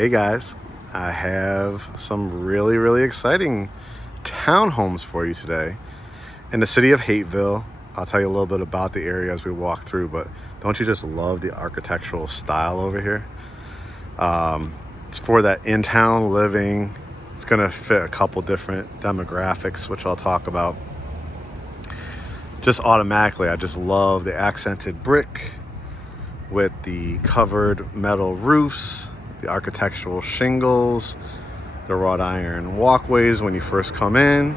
Hey guys, I have some really exciting townhomes for you today in the city of Hapeville. I'll tell you a little bit about the area as we walk through, but don't you just love the architectural style over here? It's for that in-town living. It's gonna fit a couple different demographics, which I'll talk about. Just automatically, I just love the accented brick with the covered metal roofs, the architectural shingles, the wrought iron walkways when you first come in,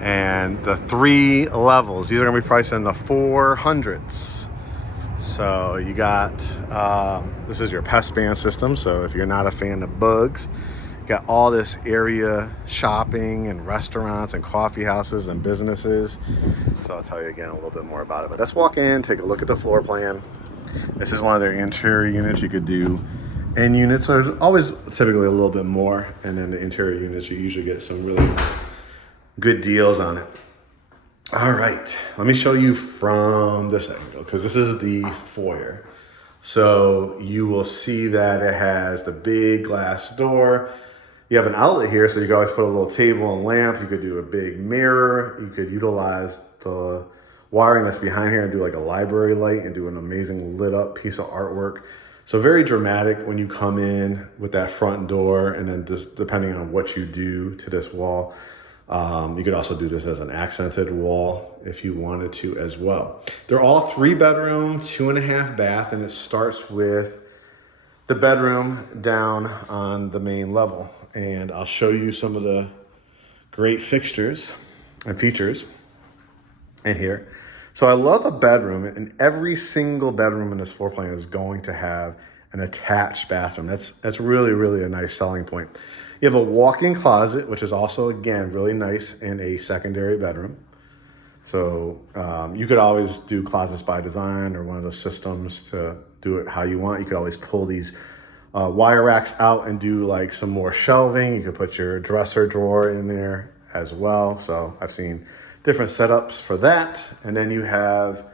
and the 3 levels. These are gonna be priced in the 400s. So you got, this is your pest ban system. So if you're not a fan of bugs, you got all this area shopping and restaurants and coffee houses and businesses. So I'll tell you again a little bit more about it. But let's walk in, take a look at the floor plan. This is one of their interior units. You could do end units. There's always typically a little bit more. And then the interior units, you usually get some really good deals on it. All right, let me show you from this angle, because this is the foyer. So you will see that it has the big glass door. You have an outlet here, so you can always put a little table and lamp. You could do a big mirror. You could utilize the wiring that's behind here and do like a library light and do an amazing lit up piece of artwork. So very dramatic when you come in with that front door, and then just depending on what you do to this wall, you could also do this as an accented wall if you wanted to as well. They're all 3-bedroom, 2.5 bath, and it starts with the bedroom down on the main level. And I'll show you some of the great fixtures and features in here. So I love the bedroom, and every single bedroom in this floor plan is going to have an attached bathroom. That's really a nice selling point. You have a walk-in closet, which is also, again, really nice in a secondary bedroom. So you could always do closets by design or one of those systems to do it how you want. You could always pull these wire racks out and do like some more shelving. You could put your dresser drawer in there as well. So I've seen different setups for that. And then you have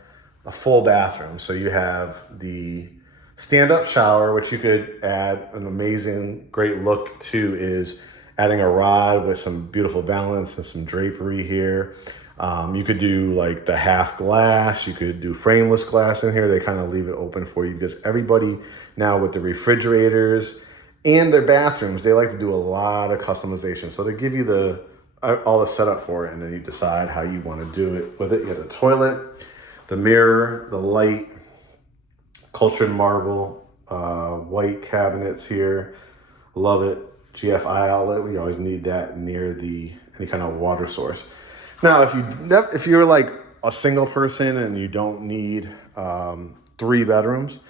a full bathroom. So you have the stand-up shower, which you could add an amazing, great look to, is adding a rod with some beautiful balance and some drapery here. You could do like the half glass. You could do frameless glass in here. They kind of leave it open for you because everybody now with the refrigerators and their bathrooms, they like to do a lot of customization. So they give you all the setup for it, and then you decide how you want to do it with it. You have the toilet, the mirror, the light, cultured marble, white cabinets here. Love it. GFI outlet. We always need that near any kind of water source. Now, if you're like a single person and you don't need 3 bedrooms,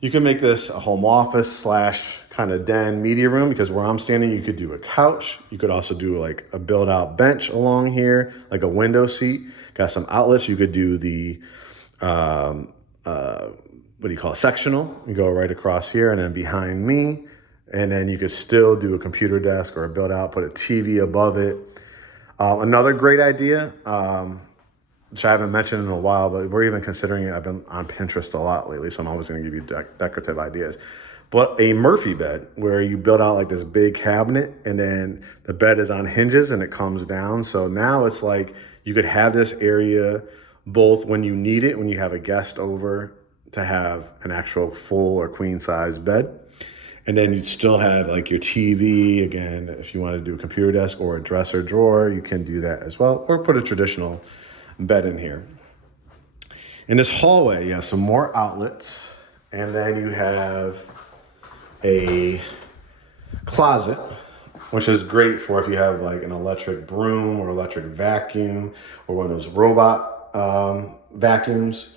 you can make this a home office / kind of den media room, because where I'm standing, you could do a couch. You could also do like a build out bench along here, like a window seat. Got some outlets. You could do the what do you call it, sectional. You go right across here, and then behind me, and then you could still do a computer desk or a build out, put a TV above it. Another great idea, which I haven't mentioned in a while, but we're even considering it. I've been on Pinterest a lot lately, so I'm always going to give you decorative ideas. But a Murphy bed, where you build out like this big cabinet, and then the bed is on hinges and it comes down. So now it's like you could have this area both when you need it, when you have a guest over, to have an actual full or queen size bed. And then you still have like your TV. Again, if you want to do a computer desk or a dresser drawer, you can do that as well, or put a traditional bed in here. In this hallway, you have some more outlets, and then you have a closet, which is great for if you have like an electric broom or electric vacuum or one of those robot vacuums.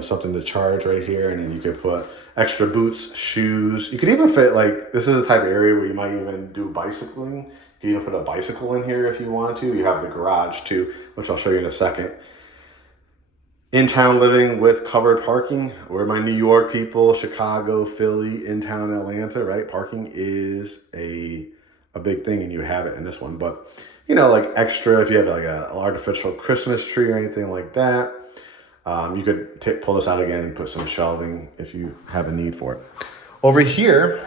Something to charge right here. And then you could put extra boots, shoes. You could even fit, like, this is the type of area where you might even do bicycling. You can even put a bicycle in here if you wanted to. You have the garage too, which I'll show you in a second. In-town living with covered parking. Where my New York people, Chicago, Philly, in-town Atlanta, right? Parking is a big thing, and you have it in this one. But, like extra, if you have like an artificial Christmas tree or anything like that, you could pull this out again and put some shelving if you have a need for it. Over here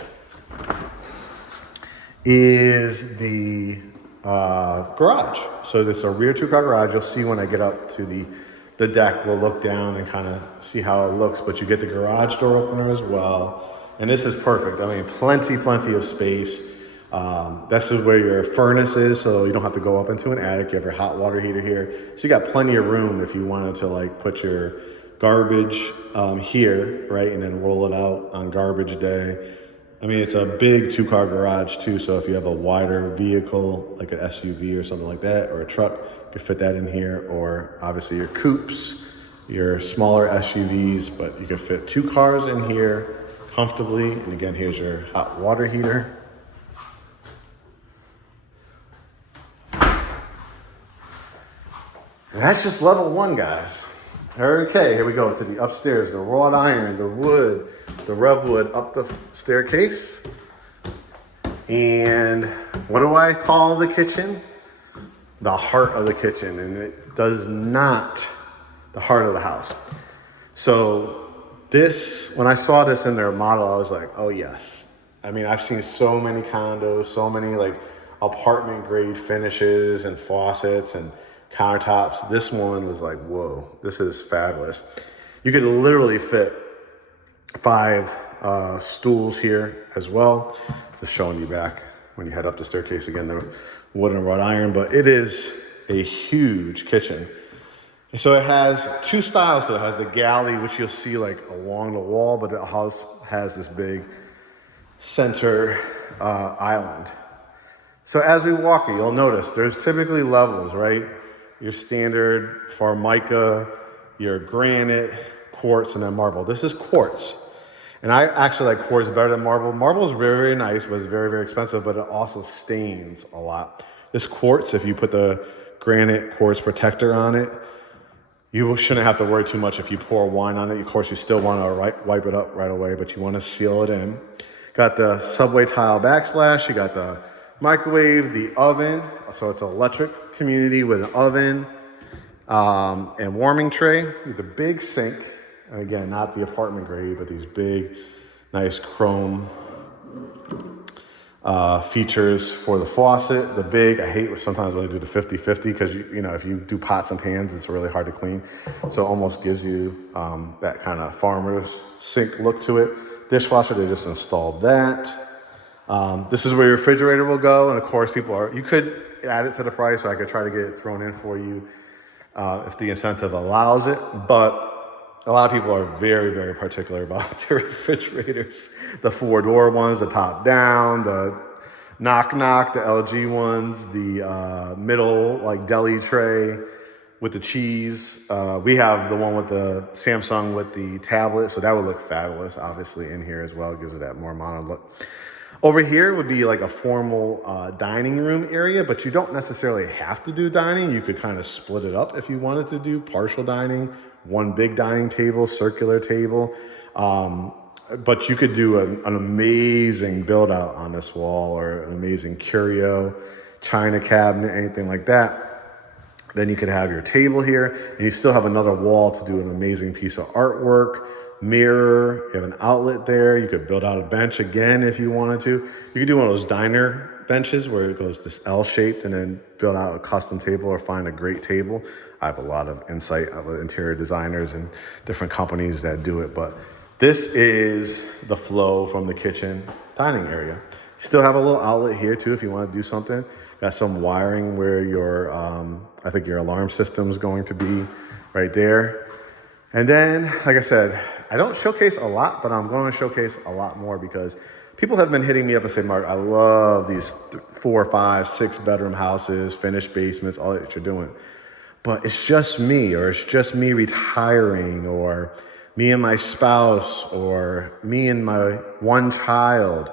is the garage. So this is a rear 2-car garage. You'll see when I get up to the deck, we'll look down and kind of see how it looks, but you get the garage door opener as well. And this is perfect. I mean, plenty of space. This is where your furnace is, so you don't have to go up into an attic. You have your hot water heater here. So you got plenty of room if you wanted to like put your garbage here, right? And then roll it out on garbage day. I mean, it's a big 2-car garage too. So if you have a wider vehicle, like an SUV or something like that, or a truck, you can fit that in here. Or obviously your coupes, your smaller SUVs, but you can fit 2 cars in here comfortably. And again, here's your hot water heater. And that's just level 1, guys. Okay, here we go to the upstairs, the wrought iron, the wood, the rev wood up the staircase. And what do I call the kitchen? The heart of the kitchen, and it does not the heart of the house. So this, when I saw this in their model, I was like, oh yes. I mean, I've seen so many condos, so many like apartment grade finishes and faucets and countertops. This one was like, whoa, this is fabulous. You could literally fit 5 stools here as well. Just showing you back when you head up the staircase again, the wood and wrought iron, but it is a huge kitchen. And so it has 2 styles to it. It has the galley, which you'll see like along the wall, but the house has this big center island. So as we walk it, you'll notice there's typically levels, right? Your standard Formica, your granite, quartz, and then marble. This is quartz. And I actually like quartz better than marble. Marble is very, very nice, but it's very, very expensive, but it also stains a lot. This quartz, if you put the granite quartz protector on it, you shouldn't have to worry too much if you pour wine on it. Of course, you still want to wipe it up right away, but you want to seal it in. Got the subway tile backsplash. You got the microwave, the oven. So it's an electric community with an oven and warming tray. With the big sink. And again, not the apartment grade, but these big, nice chrome features for the faucet. The big, I hate sometimes when they do the 50-50 because you know, if you do pots and pans, it's really hard to clean. So it almost gives you that kind of farmer's sink look to it. Dishwasher, they just installed that. This is where your refrigerator will go. And of course, you could add it to the price, or I could try to get it thrown in for you if the incentive allows it. But a lot of people are very, very particular about their refrigerators. The 4-door ones, the top down, the knock-knock, the LG ones, the middle, like deli tray with the cheese. We have the one with the Samsung with the tablet, so that would look fabulous, obviously, in here as well. It gives it that more modern look. Over here would be like a formal dining room area, but you don't necessarily have to do dining. You could kind of split it up if you wanted to do partial dining, one big dining table, circular table. But you could do an amazing build out on this wall, or an amazing curio, china cabinet, anything like that. Then you could have your table here, and you still have another wall to do an amazing piece of artwork, mirror, you have an outlet there. You could build out a bench again if you wanted to. You could do one of those diner benches where it goes this L-shaped and then build out a custom table or find a great table. I have a lot of insight with interior designers and different companies that do it, but this is the flow from the kitchen dining area. Still have a little outlet here too if you want to do something. Got some wiring where your, I think your alarm system is going to be right there. And then, like I said, I don't showcase a lot, but I'm going to showcase a lot more because people have been hitting me up and say, Mark, I love these 4, 5, 6 bedroom houses, finished basements, all that you're doing. But it's just me, or it's just me retiring, or me and my spouse, or me and my one child,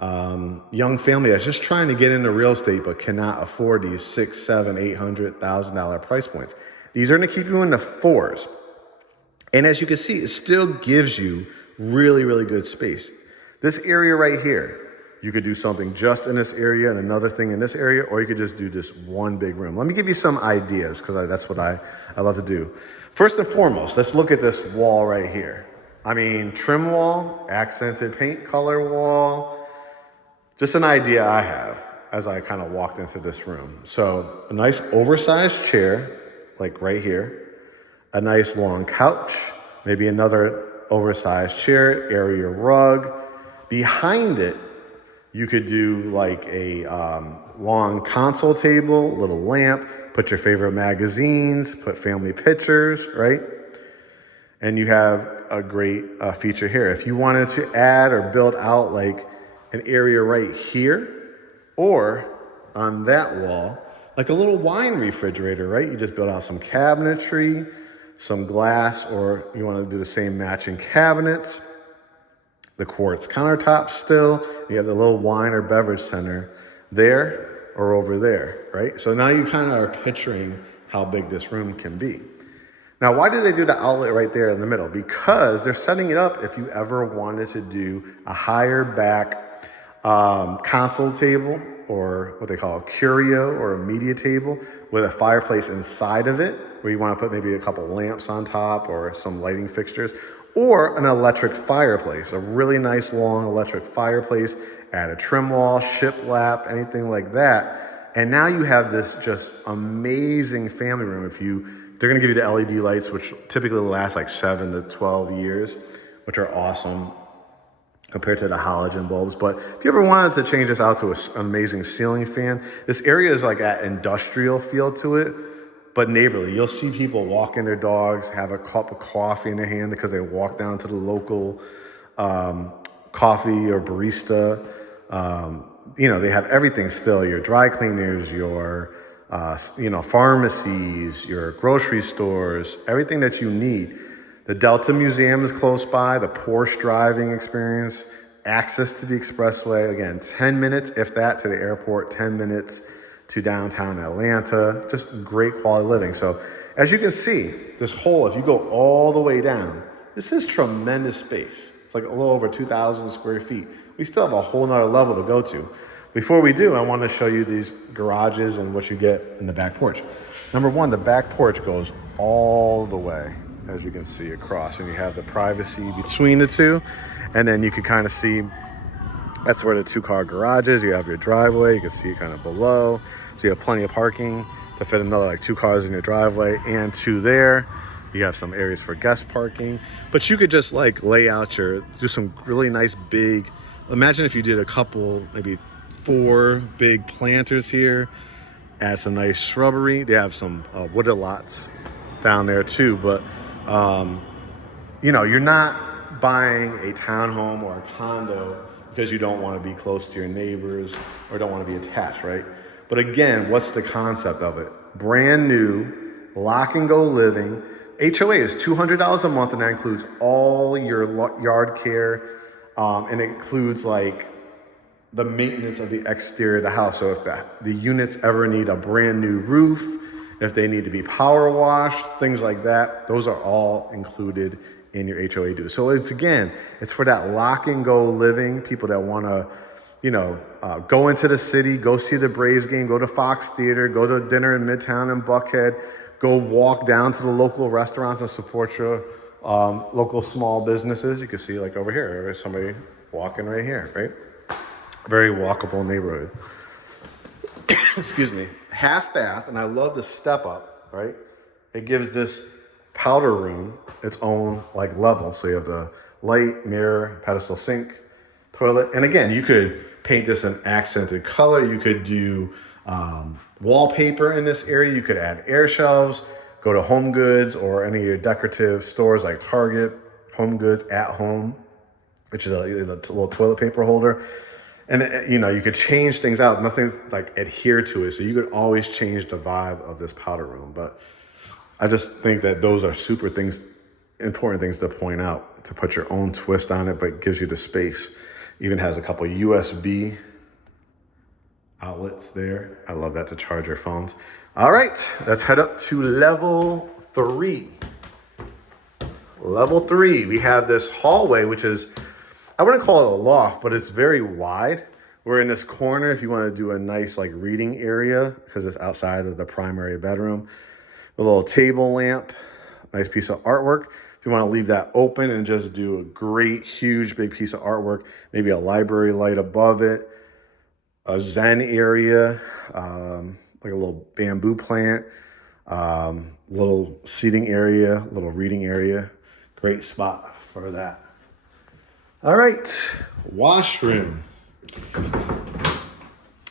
young family that's just trying to get into real estate but cannot afford these $600,000, $700,000, $800,000 price points. These are going to keep you in the 4s. And as you can see, it still gives you really, really good space. This area right here, you could do something just in this area and another thing in this area, or you could just do this one big room. Let me give you some ideas because that's what I love to do. First and foremost, let's look at this wall right here. I mean, trim wall, accented paint color wall, just an idea I have as I kind of walked into this room. So a nice oversized chair, like right here, a nice long couch, maybe another oversized chair, area rug. Behind it, you could do like a long console table, little lamp, put your favorite magazines, put family pictures, right? And you have a great feature here. If you wanted to add or build out like an area right here or on that wall, like a little wine refrigerator, right? You just build out some cabinetry, some glass, or you want to do the same matching cabinets, the quartz countertops still. You have the little wine or beverage center there or over there, right? So now you kind of are picturing how big this room can be. Now, why did they do the outlet right there in the middle? Because they're setting it up if you ever wanted to do a higher back console table, or what they call a curio or a media table with a fireplace inside of it, where you want to put maybe a couple lamps on top or some lighting fixtures, or an electric fireplace, a really nice long electric fireplace, add a trim wall, shiplap, anything like that. And now you have this just amazing family room. They're gonna give you the LED lights, which typically last like 7 to 12 years, which are awesome compared to the halogen bulbs. But if you ever wanted to change this out to an amazing ceiling fan, this area is like that industrial feel to it, but neighborly. You'll see people walking their dogs, have a cup of coffee in their hand because they walk down to the local coffee or barista. They have everything still, your dry cleaners, your pharmacies, your grocery stores, everything that you need. The Delta Museum is close by, the Porsche driving experience, access to the expressway. Again, 10 minutes, if that, to the airport, 10 minutes to downtown Atlanta. Just great quality living. So as you can see, this whole, if you go all the way down, this is tremendous space. It's like a little over 2,000 square feet. We still have a whole nother level to go to. Before we do, I want to show you these garages and what you get in the back porch. Number one, the back porch goes all the way, as you can see, across, and you have the privacy between the two. And then you can kind of see, that's where the 2-car garage is. You have your driveway, you can see it kind of below. So you have plenty of parking to fit another like 2 cars in your driveway and 2 there. You have some areas for guest parking, but you could just like lay out do some really nice big, imagine if you did a couple, maybe 4 big planters here, add some nice shrubbery. They have some wooded lots down there too, but you're not buying a townhome or a condo because you don't want to be close to your neighbors or don't want to be attached, right? But again, what's the concept of it? Brand new, lock and go living. HOA is $200 a month, and that includes all your yard care, and it includes like the maintenance of the exterior of the house. So if the units ever need a brand new roof, if they need to be power washed, things like that, those are all included in your HOA dues. So it's for that lock and go living, people that want to, go into the city, go see the Braves game, go to Fox Theater, go to dinner in Midtown and Buckhead, go walk down to the local restaurants and support your local small businesses. You can see like over here, there's somebody walking right here, right? Very walkable neighborhood. Excuse me. Half bath, and I love the step up, right? It gives this powder room its own like level. So you have the light, mirror, pedestal sink, toilet. And again, you could paint this an accented color. You could do wallpaper in this area. You could add air shelves, go to Home Goods or any of your decorative stores like Target, Home Goods, At Home, which is a little toilet paper holder. And you could change things out. Nothing like adhere to it. So you could always change the vibe of this powder room. But I just think that those are important things to point out, to put your own twist on it, but gives you the space. Even has a couple USB outlets there. I love that to charge your phones. All right, let's head up to level 3. Level 3, we have this hallway, which is, I wouldn't call it a loft, but it's very wide. We're in this corner if you want to do a nice like reading area, because it's outside of the primary bedroom. A little table lamp, nice piece of artwork. If you want to leave that open and just do a great, huge, big piece of artwork, maybe a library light above it, a Zen area, like a little bamboo plant, little seating area, little reading area. Great spot for that. All right, washroom.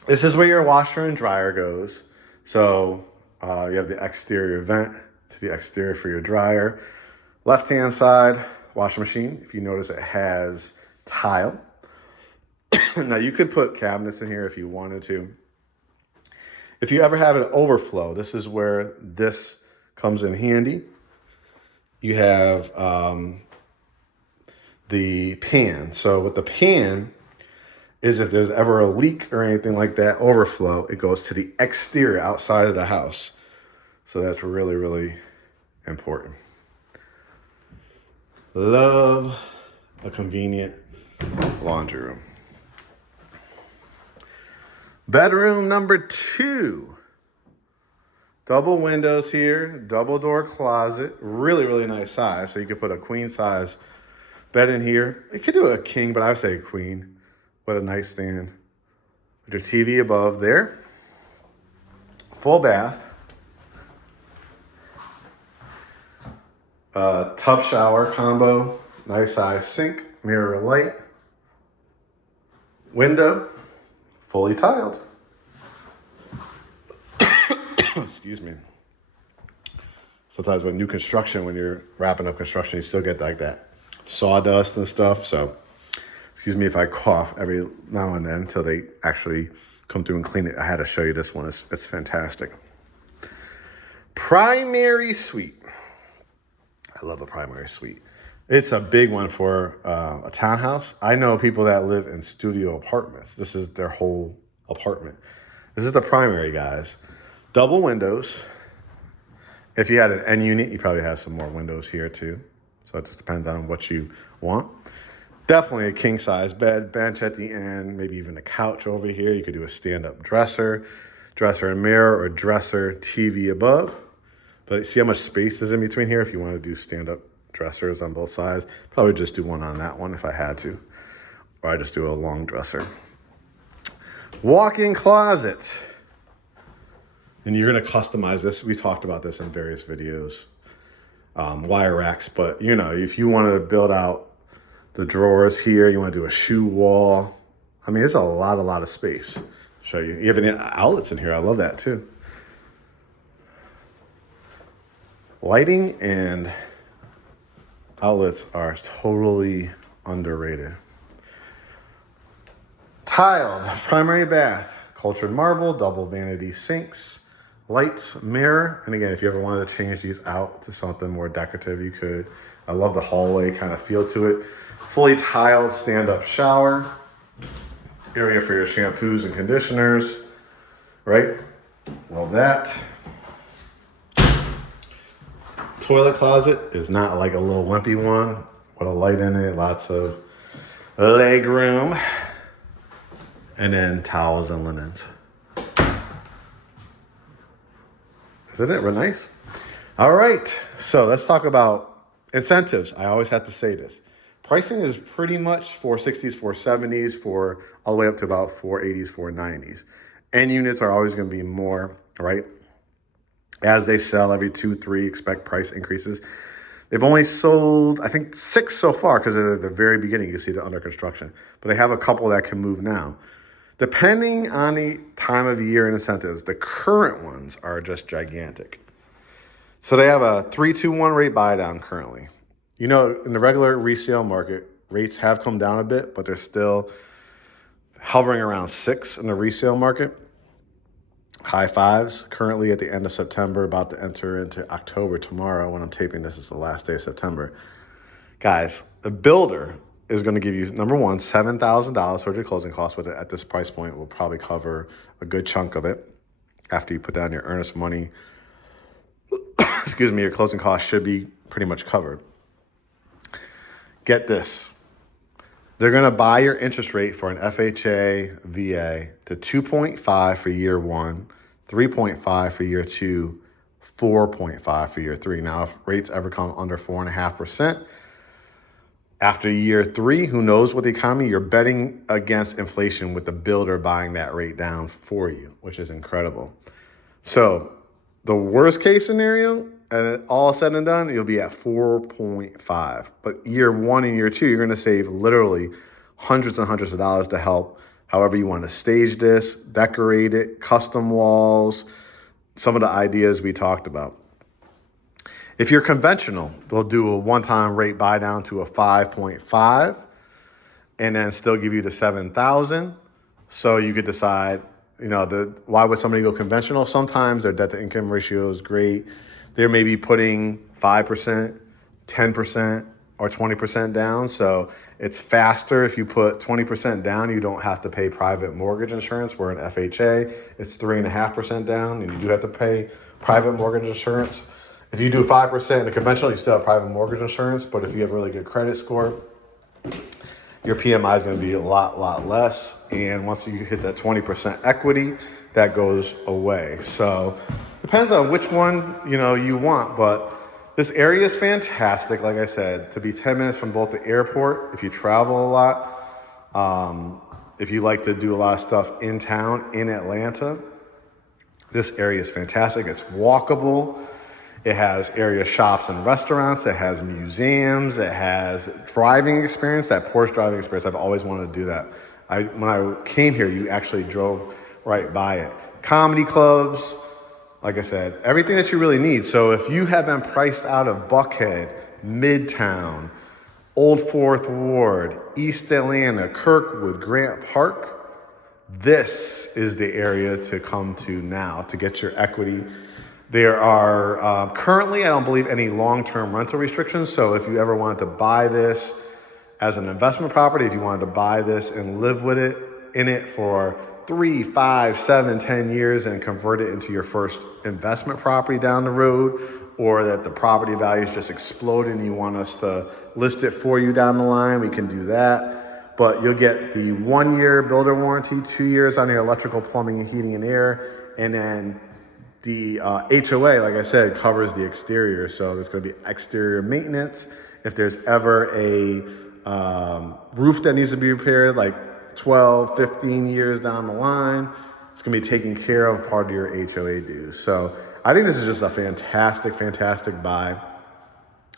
This is where your washer and dryer goes. So you have the exterior vent to the exterior for your dryer. Left-hand side, washing machine. If you notice, it has tile. Now, you could put cabinets in here if you wanted to. If you ever have an overflow, this is where this comes in handy. You have the pan. So with the pan is if there's ever a leak or anything like that, overflow, it goes to the exterior outside of the house. So that's really, really important. Love a convenient laundry room. Bedroom number 2. Double windows here, double door closet, really, really nice size. So you could put a queen size bed in here. You could do a king, but I would say a queen with a nightstand. With your TV above there. Full bath. Tub shower combo, nice size sink, mirror light. Window, fully tiled. Excuse me. Sometimes with new construction, when you're wrapping up construction, you still get like that sawdust and stuff. So excuse me if I cough every now and then until they actually come through and clean it. I had to show you this one. It's fantastic. Primary suite. I love a primary suite. It's a big one for a townhouse. I know people that live in studio apartments. This is their whole apartment. This is the primary, guys. Double windows. If you had an end unit, you probably have some more windows here too. So it just depends on what you want. Definitely a king size bed, bench at the end, maybe even a couch over here. You could do a stand-up dresser and mirror, or dresser, TV above. But see how much space is in between here if you want to do stand-up dressers on both sides. Probably just do one on that one if I had to. Or I just do a long dresser. Walk-in closet. And you're going to customize this. We talked about this in various videos. Wire racks. But, you know, if you wanted to build out the drawers here, you want to do a shoe wall. I mean, it's a lot of space. I'll show you. You have any outlets in here. I love that too. Lighting and outlets are totally underrated. Tiled, primary bath, cultured marble, double vanity sinks, lights, mirror. And again, if you ever wanted to change these out to something more decorative, you could. I love the hallway kind of feel to it. Fully tiled stand-up shower. Area for your shampoos and conditioners, right? Love that. Toilet closet is not like a little wimpy one with a light in it, lots of leg room, and then towels and linens. Isn't it real nice? All right, so let's talk about incentives. I always have to say this. Pricing is pretty much 460s, 470s, for all the way up to about 480s, 490s. End units are always going to be more, right? As they sell every 2-3, expect price increases. They've only sold, I think, 6 so far because at the very beginning you can see they're under construction. But they have a couple that can move now. Depending on the time of year and incentives, the current ones are just gigantic. So they have a 3-2-1 rate buy down currently. You know, in the regular resale market, rates have come down a bit, but they're still hovering around 6 in the resale market. High 5s, currently at the end of September, about to enter into October tomorrow. When I'm taping this, is the last day of September. Guys, the builder is going to give you, number one, $7,000 towards your closing costs, but at this price point will probably cover a good chunk of it. After you put down your earnest money, excuse me, your closing costs should be pretty much covered. Get this. They're going to buy your interest rate for an FHA VA to 2.5 for year 1, 3.5 for year 2, 4.5 for year 3. Now, if rates ever come under 4.5%, after year 3, who knows what the economy, you're betting against inflation with the builder buying that rate down for you, which is incredible. So the worst case scenario, and it all said and done, you'll be at 4.5. But year 1 and year 2, you're going to save literally hundreds and hundreds of dollars to help however you want to stage this, decorate it, custom walls, some of the ideas we talked about. If you're conventional, they'll do a one-time rate buy down to a 5.5 and then still give you the 7,000. So you could decide, why would somebody go conventional? Sometimes their debt to income ratio is great. They're maybe putting 5%, 10%, or 20% down. So it's faster if you put 20% down. You don't have to pay private mortgage insurance. Where in FHA, it's 3.5% down, and you do have to pay private mortgage insurance. If you do 5% in the conventional, you still have private mortgage insurance. But if you have a really good credit score, your PMI is going to be a lot less. And once you hit that 20% equity, that goes away. So depends on which one, you want. But this area is fantastic. Like I said, to be 10 minutes from both the airport, if you travel a lot, if you like to do a lot of stuff in town, in Atlanta, this area is fantastic. It's walkable. It has area shops and restaurants. It has museums. It has driving experience, that Porsche driving experience. I've always wanted to do that. When I came here, you actually drove right by it. Comedy clubs, like I said, everything that you really need. So if you have been priced out of Buckhead, Midtown, Old Fourth Ward, East Atlanta, Kirkwood, Grant Park, this is the area to come to now to get your equity. There are currently, I don't believe, any long-term rental restrictions. So if you ever wanted to buy this as an investment property, if you wanted to buy this and live with it, in it for 3, 5, 7, 10 years and convert it into your first investment property down the road, or that the property values just explode and you want us to list it for you down the line, we can do that. But you'll get the 1-year builder warranty, 2 years on your electrical, plumbing, and heating and air, and then the HOA, like I said, covers the exterior. So there's going to be exterior maintenance. If there's ever a roof that needs to be repaired, like 12, 15 years down the line, it's going to be taken care of, part of your HOA dues. So I think this is just a fantastic buy.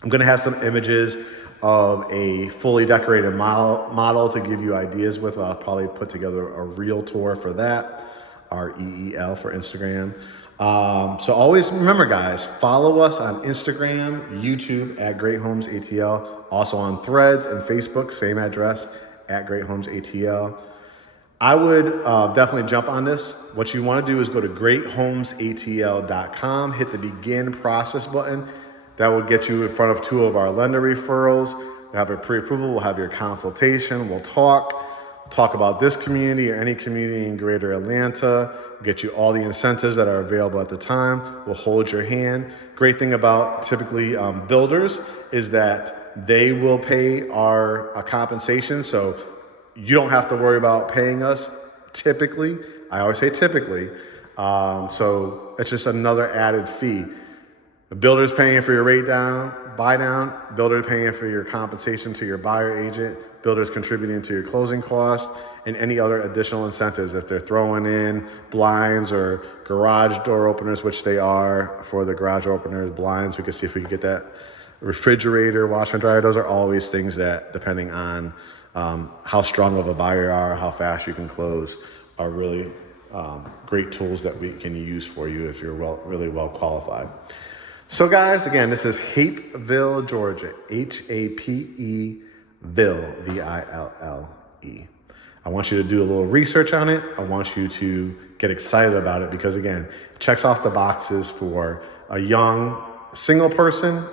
I'm going to have some images of a fully decorated model to give you ideas with. I'll probably put together a reel tour for that, REEL for Instagram. So always remember, guys, follow us on Instagram, YouTube at GreatHomesATL, also on Threads and Facebook, same address at GreatHomesATL. I would definitely jump on this. What you want to do is go to GreatHomesATL.com, hit the begin process button. That will get you in front of 2 of our lender referrals. We'll have a pre-approval, we'll have your consultation, we'll talk about this community or any community in greater Atlanta, get you all the incentives that are available at the time. We'll hold your hand. Great thing about typically builders is that they will pay our compensation. So you don't have to worry about paying us typically. I always say typically. So it's just another added fee. The builder's paying for your rate down, buy down, builder paying for your compensation to your buyer agent, builders contributing to your closing costs, and any other additional incentives. If they're throwing in blinds or garage door openers, which they are for the garage openers, blinds, we can see if we can get that. Refrigerator, washer and dryer, those are always things that, depending on how strong of a buyer you are, how fast you can close, are really great tools that we can use for you if you're really well qualified. So guys, again, this is Hapeville, Georgia, Hapeville, Ville. I want you to do a little research on it. I want you to get excited about it because, again, it checks off the boxes for a young single person,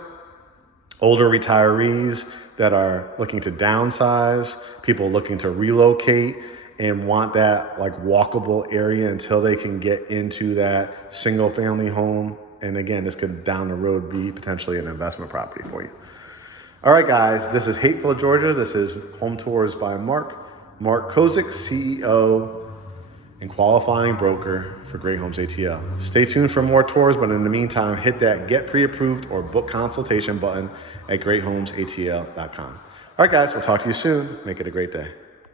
older retirees that are looking to downsize, people looking to relocate and want that like walkable area until they can get into that single family home. And again, this could down the road be potentially an investment property for you. All right, guys, this is Hapeville, Georgia. This is Home Tours by Mark Kozik, CEO and qualifying broker for Great Homes ATL. Stay tuned for more tours, but in the meantime, hit that get pre-approved or book consultation button at GreatHomesATL.com. All right, guys, we'll talk to you soon. Make it a great day.